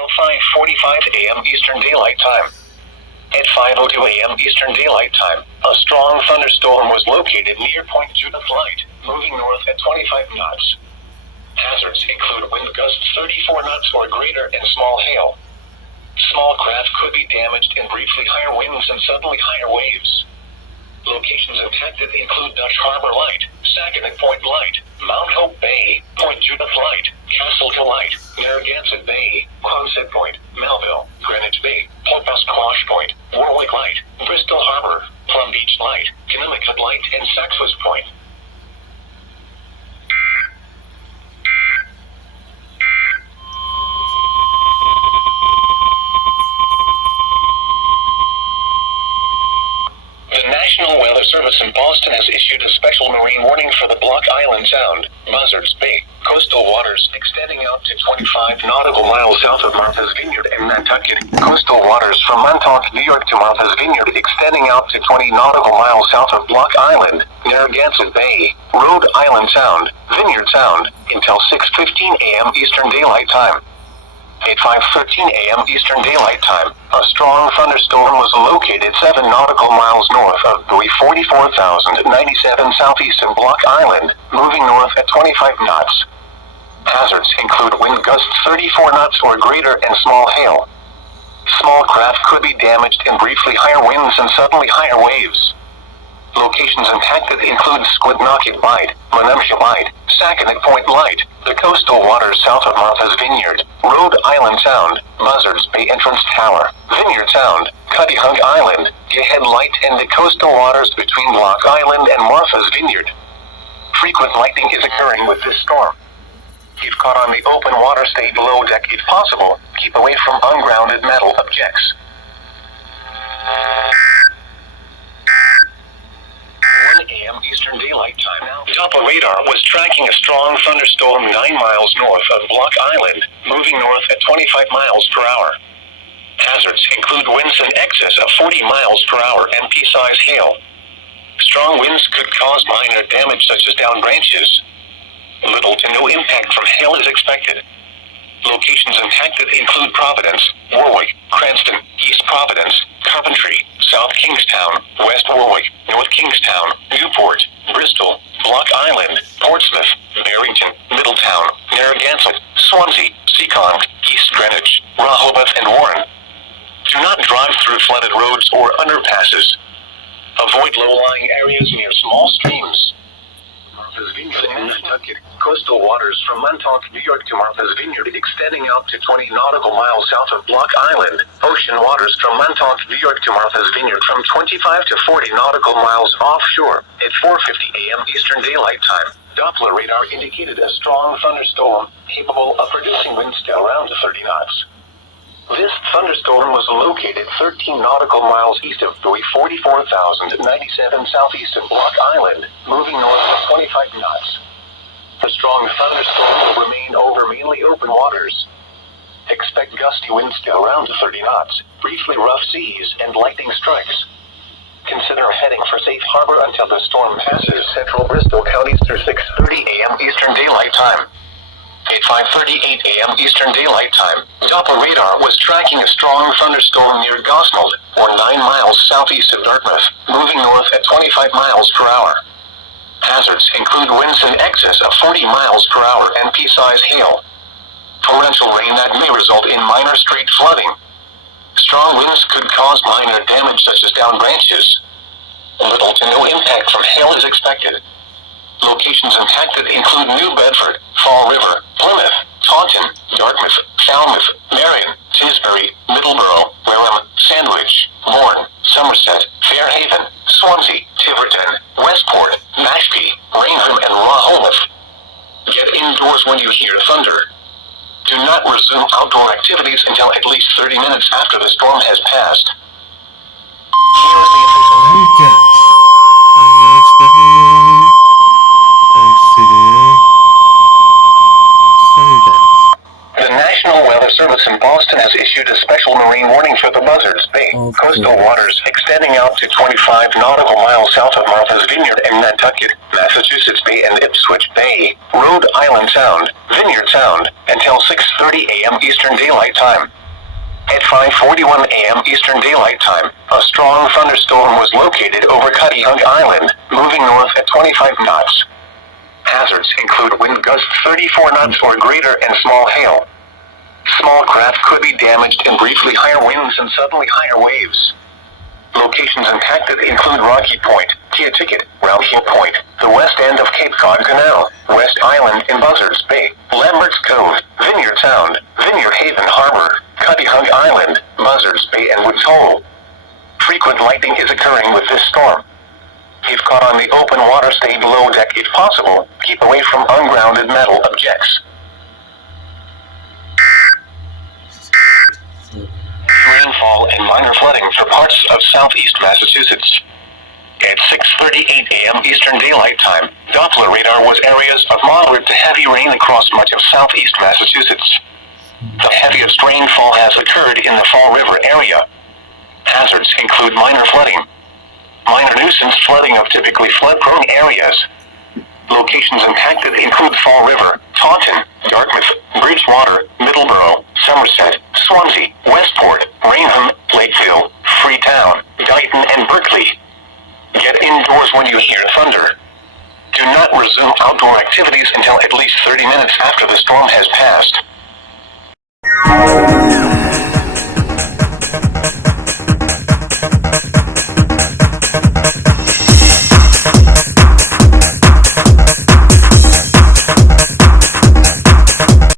until 5:45 a.m. Eastern Daylight Time. At 5:02 a.m. Eastern Daylight Time, a strong thunderstorm was located near Point Judith Light, moving north at 25 knots. Hazards include wind gusts 34 knots or greater and small hail. Small craft could be damaged in briefly higher winds and suddenly higher waves. Locations impacted include Dutch Harbor Light, Saginaw Point Light, Mount Hope Bay, Point Judith Light, Castleton Light, Narragansett Bay, Quonset Point, Melville, Greenwich Bay, Port Squash Point, Warwick Light, Bristol Harbor, Plum Beach Light, Kennecott Light, and Saxos Point. The National Weather Service in Boston has issued a special marine warning for the Block Island Sound, Buzzards Bay, coastal waters extending out to 25 nautical miles south of Martha's Vineyard and Nantucket. Coastal waters from Montauk, New York to Martha's Vineyard extending out to 20 nautical miles south of Block Island, Narragansett Bay, Rhode Island Sound, Vineyard Sound, until 6:15 a.m. Eastern Daylight Time. At 5:13 a.m. Eastern Daylight Time, a strong thunderstorm was located 7 nautical miles north of buoy 44,097 southeast of Block Island, moving north at 25 knots. Hazards include wind gusts 34 knots or greater and small hail. Small craft could be damaged in briefly higher winds and suddenly higher waves. Locations impacted include Squidnocket Light, Monumsha Light, Saginaw Point Light, the coastal waters south of Martha's Vineyard, Rhode Island Sound, Buzzards Bay Entrance Tower, Vineyard Sound, Cuttyhunk Island, Gehead Light, and the coastal waters between Block Island and Martha's Vineyard. Frequent lightning is occurring with this storm. If caught on the open water, stay below deck if possible. Keep away from ungrounded metal objects. 1 a.m. Eastern Daylight Time. Doppler radar was tracking a strong thunderstorm 9 miles north of Block Island, moving north at 25 miles per hour. Hazards include winds in excess of 40 miles per hour and pea-size hail. Strong winds could cause minor damage such as downed branches. Little to no impact from hail is expected. Locations impacted include Providence, Warwick, Cranston, East Providence, Coventry, South Kingstown, West Warwick, North Kingstown, Newport, Bristol, Block Island, Portsmouth, Barrington, Middletown, Narragansett, Swansea, Seekonk, East Greenwich, Rehoboth, and Warren. Do not drive through flooded roads or underpasses. Avoid low-lying areas near small streams. Martha's Vineyard and Nantucket. Coastal waters from Montauk, New York to Martha's Vineyard extending out to 20 nautical miles south of Block Island. Ocean waters from Montauk, New York to Martha's Vineyard from 25 to 40 nautical miles offshore. At 4:50 a.m. Eastern Daylight Time, Doppler radar indicated a strong thunderstorm capable of producing winds to around 30 knots. This thunderstorm was located 13 nautical miles east of buoy 44,097 southeast of Block Island, moving north at 25 knots. The strong thunderstorm will remain over mainly open waters. Expect gusty winds to around 30 knots, briefly rough seas, and lightning strikes. Consider heading for safe harbor until the storm passes central Bristol counties through 6:30 a.m. Eastern Daylight Time. At 5:38 a.m. Eastern Daylight Time, Doppler radar was tracking a strong thunderstorm near Gosnold, or 9 miles southeast of Dartmouth, moving north at 25 miles per hour. Hazards include winds in excess of 40 miles per hour and pea-size hail. Torrential rain that may result in minor street flooding. Strong winds could cause minor damage such as downed branches. Little to no impact from hail is expected. Locations impacted include New Bedford, Fall River, Plymouth, Taunton, Dartmouth, Falmouth, Marion, Tisbury, Middleborough, Wareham, Sandwich, Bourne, Somerset, Fairhaven, Swansea, Tiverton, Westport, Mashpee, Rainham, and Rehoboth. Get indoors when you hear thunder. Do not resume outdoor activities until at least 30 minutes after the storm has passed. Here is the official Americans, unexpected accident. The National Weather Service in Boston has issued a special marine warning for the Buzzards Bay, coastal waters extending out to 25 nautical miles south of Martha's Vineyard and Nantucket, Massachusetts Bay and Ipswich Bay, Rhode Island Sound, Vineyard Sound, until 6:30 6:30 a.m. Eastern Daylight Time. At 5:41 a.m. Eastern Daylight Time, a strong thunderstorm was located over Cuttyhunk Island, moving north at 25 knots. Hazards include wind gusts 34 knots or greater and small hail. Small craft could be damaged in briefly higher winds and suddenly higher waves. Locations impacted include Rocky Point, Keoticket, Round Hill Point, the west end of Cape Cod Canal, West Island in Buzzards Bay, Lambert's Cove, Vineyard Sound, Vineyard Haven Harbor, Cuttyhunk Island, Buzzards Bay and Woods Hole. Frequent lightning is occurring with this storm. If caught on the open water, stay below deck if possible. Keep away from ungrounded metal objects. Rainfall and minor flooding for parts of southeast Massachusetts. At 6:38 a.m. Eastern Daylight Time, Doppler radar was areas of moderate to heavy rain across much of southeast Massachusetts. The heaviest rainfall has occurred in the Fall River area. Hazards include minor flooding, minor nuisance flooding of typically flood-prone areas. Locations impacted include Fall River, Taunton, Dartmouth, Bridgewater, Middleborough, Somerset, Swansea, Westport, Rainham, Lakeville, Freetown, Dighton, and Berkeley. Get indoors when you hear thunder. Do not resume outdoor activities until at least 30 minutes after the storm has passed.